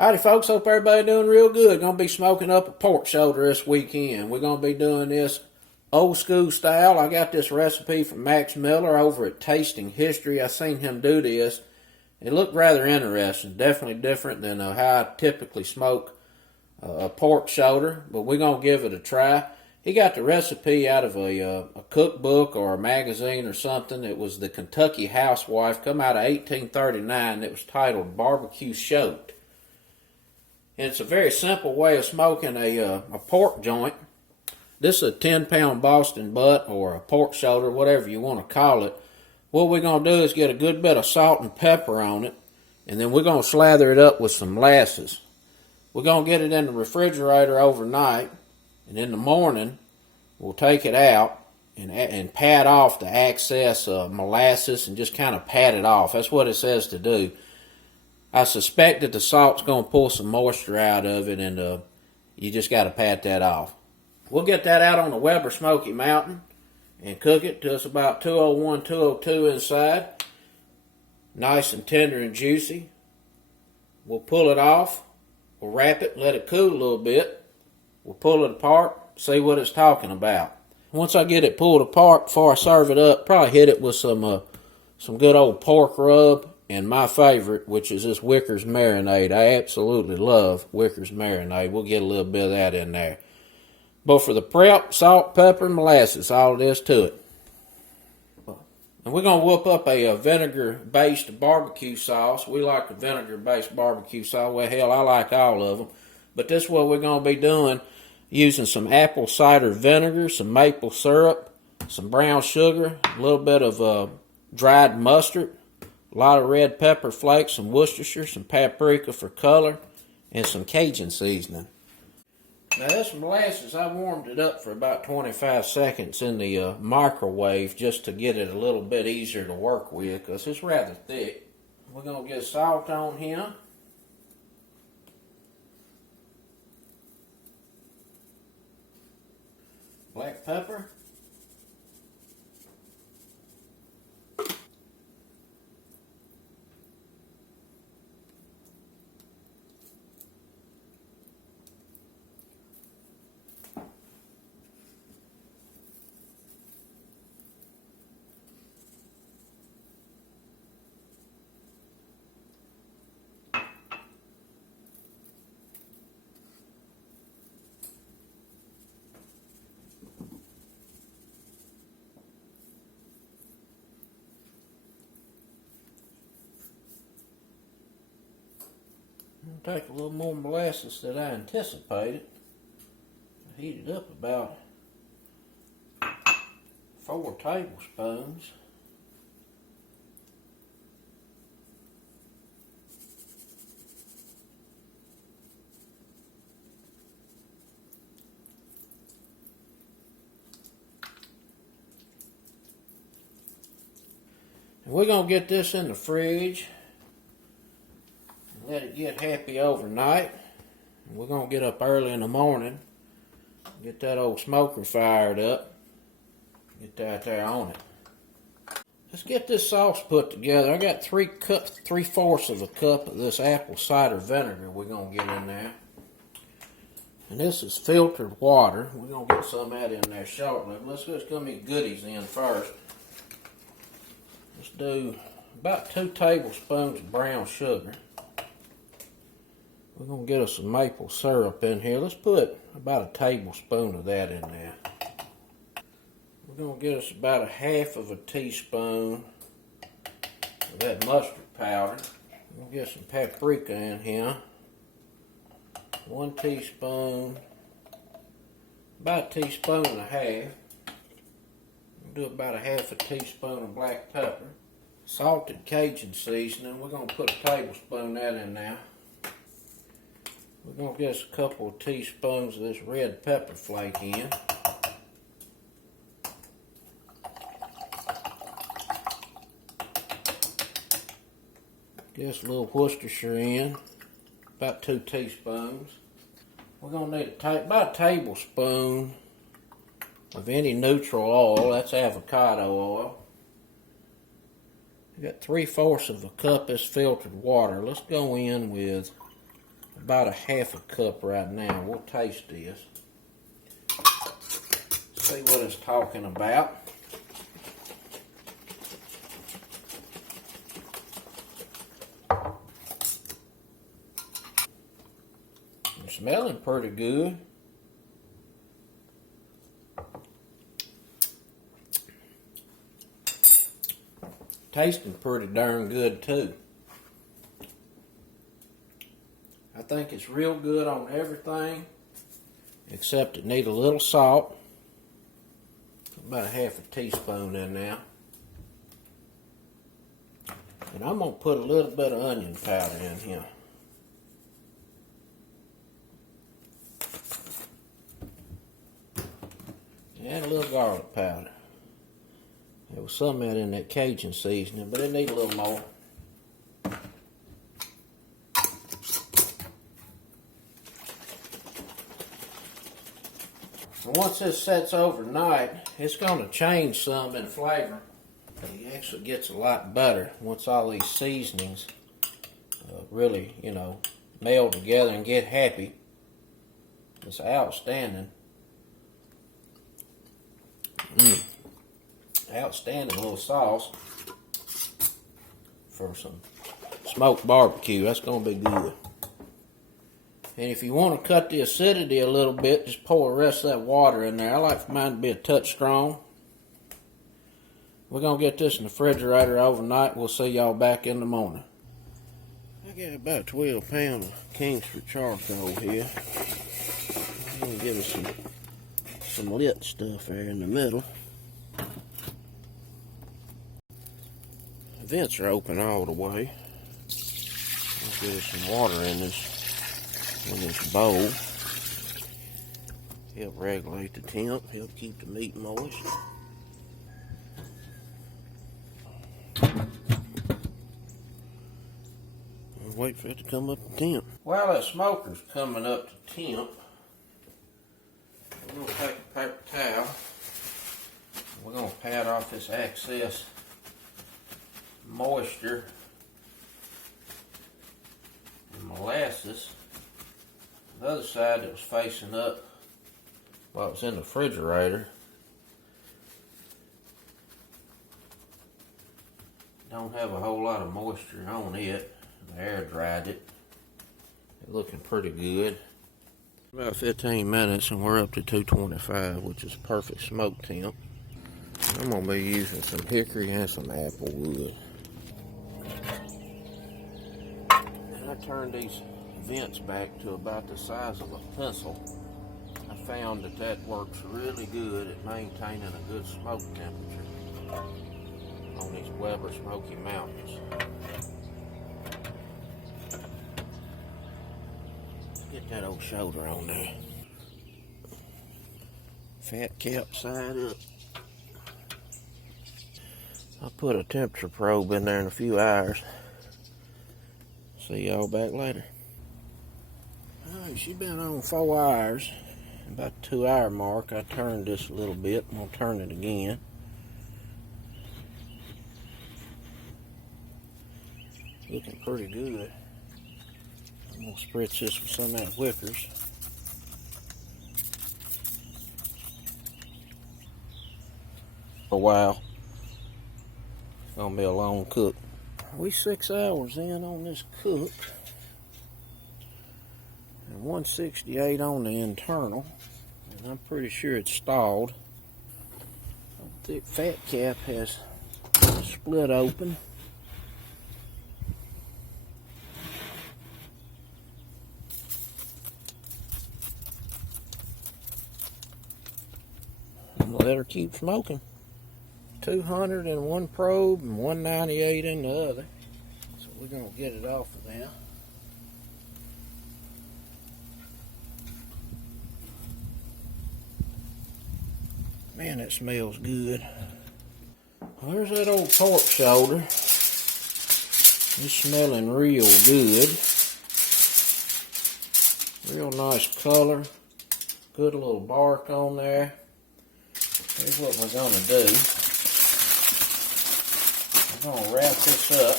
Howdy folks, hope everybody doing real good. Gonna be smoking up a pork shoulder this weekend. We're gonna be doing this old school style. I got this recipe from Max Miller over at Tasting History. I seen him do this. It looked rather interesting. Definitely different than how I typically smoke a pork shoulder, but we're gonna give it a try. He got the recipe out of a cookbook or a magazine or something. It was the Kentucky Housewife, come out of 1839. It was titled Barbecue Shoat. And it's a very simple way of smoking a pork joint. This is a 10-pound Boston butt or a pork shoulder, whatever you want to call it. What we're going to do is get a good bit of salt and pepper on it, and then we're going to slather it up with some molasses. We're going to get it in the refrigerator overnight, and in the morning we'll take it out and pat off the excess molasses and just kind of pat it off. That's what it says to do. I suspect that the salt's going to pull some moisture out of it, and you just got to pat that off. We'll get that out on the Weber Smokey Mountain and cook it till it's about 201, 202 inside. Nice and tender and juicy. We'll pull it off. We'll wrap it, let it cool a little bit. We'll pull it apart, see what it's talking about. Once I get it pulled apart, before I serve it up, probably hit it with some good old pork rub. And my favorite, which is this Wicker's marinade. I absolutely love Wicker's marinade. We'll get a little bit of that in there. But for the prep, salt, pepper, and molasses, all it is to it. And we're going to whip up a vinegar-based barbecue sauce. We like the vinegar-based barbecue sauce. Well, hell, I like all of them. But this is what we're going to be doing, using some apple cider vinegar, some maple syrup, some brown sugar, a little bit of dried mustard, a lot of red pepper flakes, some Worcestershire, some paprika for color, and some Cajun seasoning. Now this molasses, I warmed it up for about 25 seconds in the microwave just to get it a little bit easier to work with because it's rather thick. We're going to get salt on here. Black pepper. I'll take a little more molasses than I anticipated. I heat it up about 4 tablespoons. And we're going to get this in the fridge. Let it get happy overnight. We're going to get up early in the morning, get that old smoker fired up, get that there on it. Let's get this sauce put together. I got 3/4 of a cup of this apple cider vinegar we're going to get in there. And this is filtered water. We're going to get some of that in there shortly. Let's get these goodies in first. Let's do about 2 tablespoons of brown sugar. We're going to get us some maple syrup in here. Let's put about 1 tablespoon of that in there. We're going to get us about 1/2 teaspoon of that mustard powder. We'll get some paprika in here. 1 teaspoon, about 1.5 teaspoons. We'll do about 1/2 teaspoon of black pepper. Salted Cajun seasoning. We're going to put 1 tablespoon of that in there. We're going to get us a couple of teaspoons of this red pepper flake in. Get us a little Worcestershire in, about 2 teaspoons. We're going to need about a tablespoon of any neutral oil. That's avocado oil. I got 3/4 of a cup of this filtered water. Let's go in with about a half a cup right now. We'll taste this. See what it's talking about. It's smelling pretty good. Tasting pretty darn good too. I think it's real good on everything, except it needs a little salt. About a half a teaspoon in now. And I'm going to put a little bit of onion powder in here. And a little garlic powder. There was some of that in that Cajun seasoning, but it needs a little more. And once this sets overnight, it's going to change some in flavor. It actually gets a lot better once all these seasonings really, meld together and get happy. It's outstanding. Outstanding little sauce for some smoked barbecue. That's going to be good. And if you want to cut the acidity a little bit, just pour the rest of that water in there. I like for mine to be a touch strong. We're going to get this in the refrigerator overnight. We'll see y'all back in the morning. I got about 12 pounds of Kingsford charcoal here. I'm going to give us some lit stuff there in the middle. The vents are open all the way. I'll give us some water in this bowl. Help regulate the temp, help keep the meat moist. We'll wait for it to come up to temp. While that smoker's coming up to temp, we're going to take a paper towel. We're going to pat off this excess moisture and molasses. The other side that was facing up while it was in the refrigerator don't have a whole lot of moisture on it. The air dried it. It's looking pretty good. About 15 minutes and we're up to 225, which is perfect smoke temp. I'm going to be using some hickory and some apple wood. And I turned these vents back to about the size of a pencil. I found that works really good at maintaining a good smoke temperature on these Weber Smokey Mountains. Get that old shoulder on there. Fat cap side up. I'll put a temperature probe in there in a few hours. See y'all back later. Alright, she's been on 4 hours. About the 2 hour mark, I turned this a little bit. I'm going to turn it again. Looking pretty good. I'm going to spritz this with some of that Whickers. For a while. It's going to be a long cook. We 6 hours in on this cook. And 168 on the internal. And I'm pretty sure it's stalled. The fat cap has split open. Let her keep smoking. 200 in one probe and 198 in the other. So we're going to get it off of there. Man, that smells good. Well, there's that old pork shoulder. It's smelling real good. Real nice color. Good little bark on there. Here's what we're going to do. We're going to wrap this up.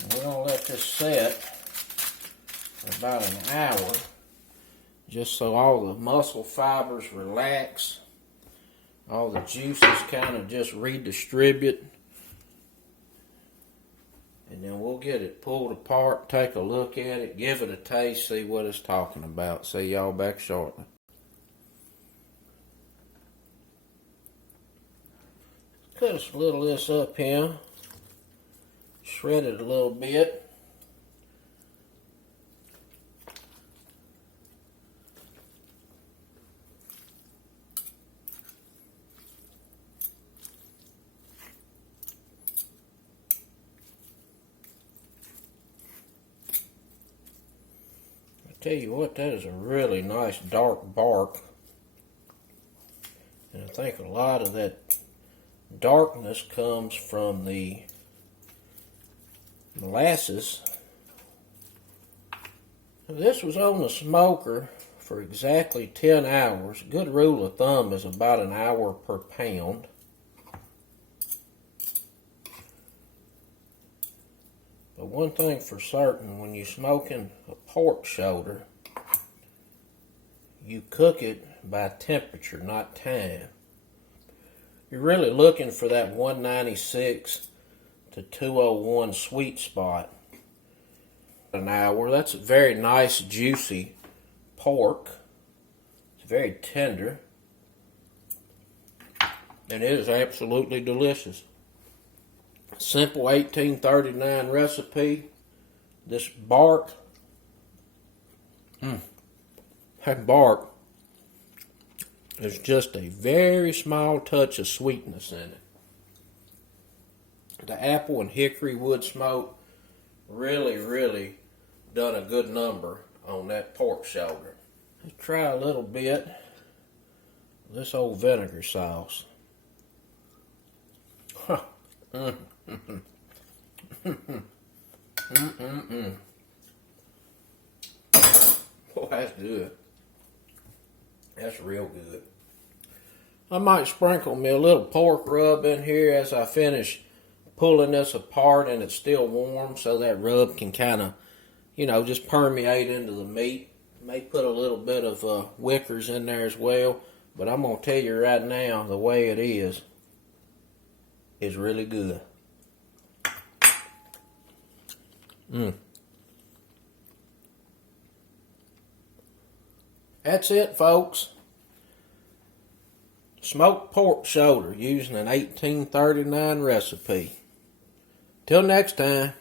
And we're going to let this set for about an hour, just so all the muscle fibers relax, all the juices kind of just redistribute. And then we'll get it pulled apart, take a look at it, give it a taste, see what it's talking about. See y'all back shortly. Cut us a little of this up here. Shred it a little bit. Tell you what, that is a really nice dark bark, and I think a lot of that darkness comes from the molasses. This was on the smoker for exactly 10 hours. A good rule of thumb is about an hour per pound. But one thing for certain, when you're smoking a pork shoulder, you cook it by temperature, not time. You're really looking for that 196 to 201 sweet spot. An hour, that's a very nice juicy pork. It's very tender. And it is absolutely delicious. Simple 1839 recipe. This bark, that bark is just a very small touch of sweetness in it. The apple and hickory wood smoke really done a good number on that pork shoulder. Let's try a little bit of this old vinegar sauce. Huh. Boy, that's good. That's real good. I might sprinkle me a little pork rub in here as I finish pulling this apart and it's still warm, so that rub can kind of, just permeate into the meat. May put a little bit of Wickers in there as well, but I'm going to tell you right now, the way it is really good. That's it, folks. Smoked pork shoulder using an 1839 recipe. Till next time.